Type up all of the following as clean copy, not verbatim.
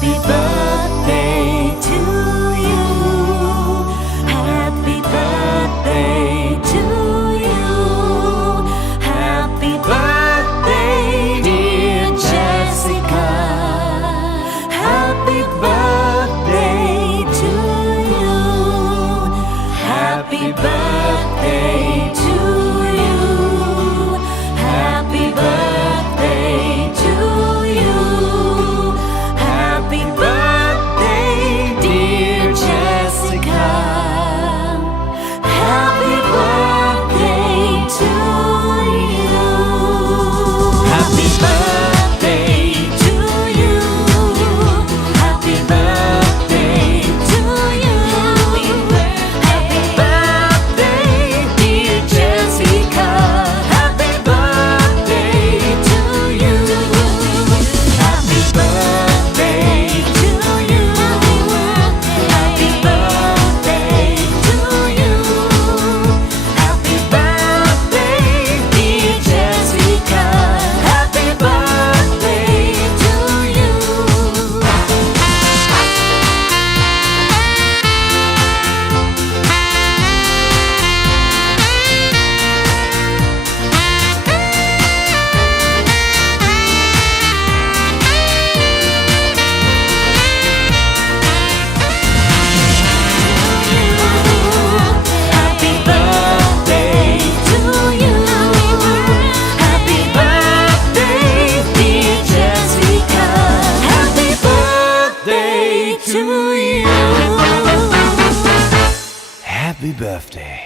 Happy birthday to you. Happy birthday to you. Happy birthday, dear Jessica. Happy birthday to you. Happy birthday to you. Happy birthday to you. Happy birthday, dear Jessica. Happy birthday to you. Happy birthday to you. Happy birthday to you. Happy birthday, dear Jessica. Happy birthday to you. Happy birthday to you. Happy birthday to you. Happy birthday, dear Jessica. Happy birthday to you. Happy birthday to you. Happy birthday, dear Jessica. Happy birthday to you. Happy birthday.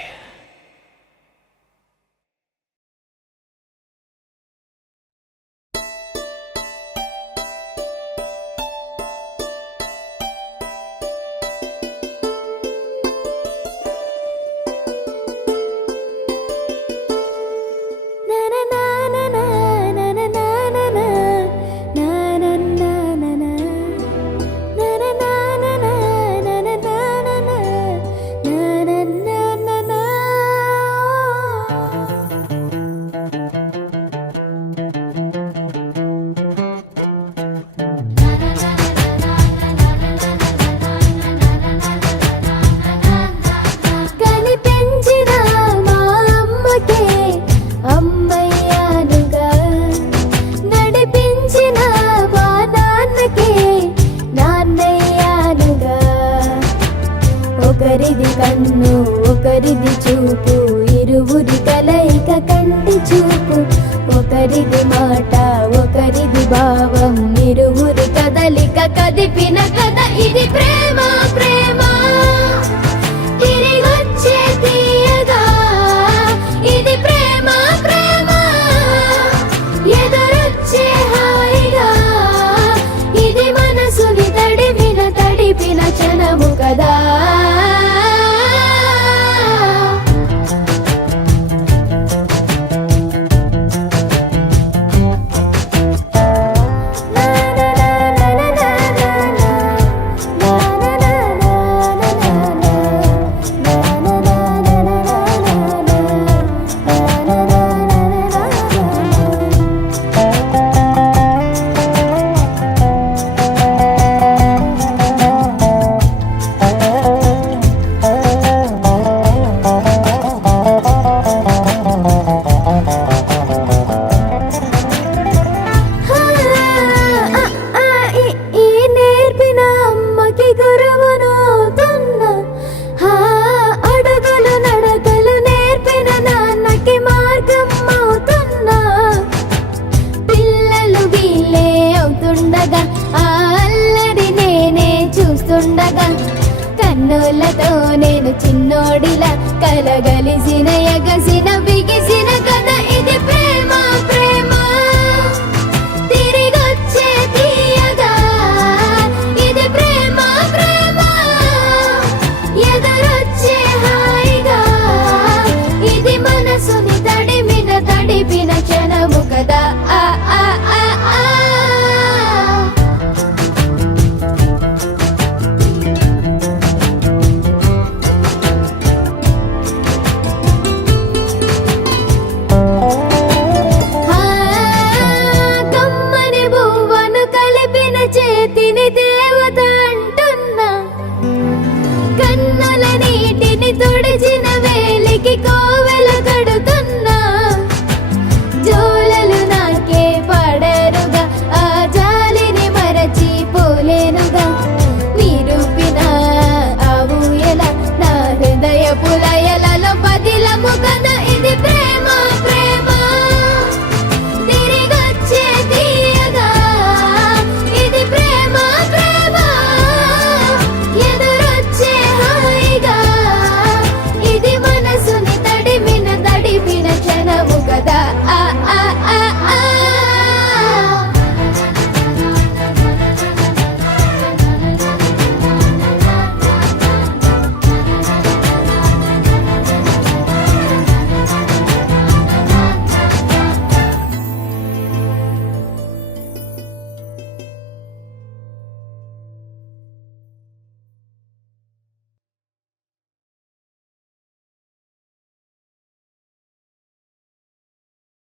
కనిపించిన మా అమ్మకే అమ్మయ్యానుగా, నడిపించిన మా నాన్నకే నాన్నయ్యానుగా. ఒకరిది కన్ను ఒకరిది చూపు, ఇరువురి కలయిక కంటి చూపు. ఒకరిది మాట ఒకరిది భావం, ఇరువురి కదలిక కదిపిన కథ ఇది ప్రేమ ప్రేమ. తిరిగొచ్చే తీయగా ఇది ప్రేమ ప్రేమ. ఎదురొచ్చే హాయిగా ఇది మనసుని తడిపిన క్షణము కదా. కన్నులతో నేను చిన్నోడిలా కలగలిసిన ఎగసిన బిగిసిన కథ ఇది ప్రేమ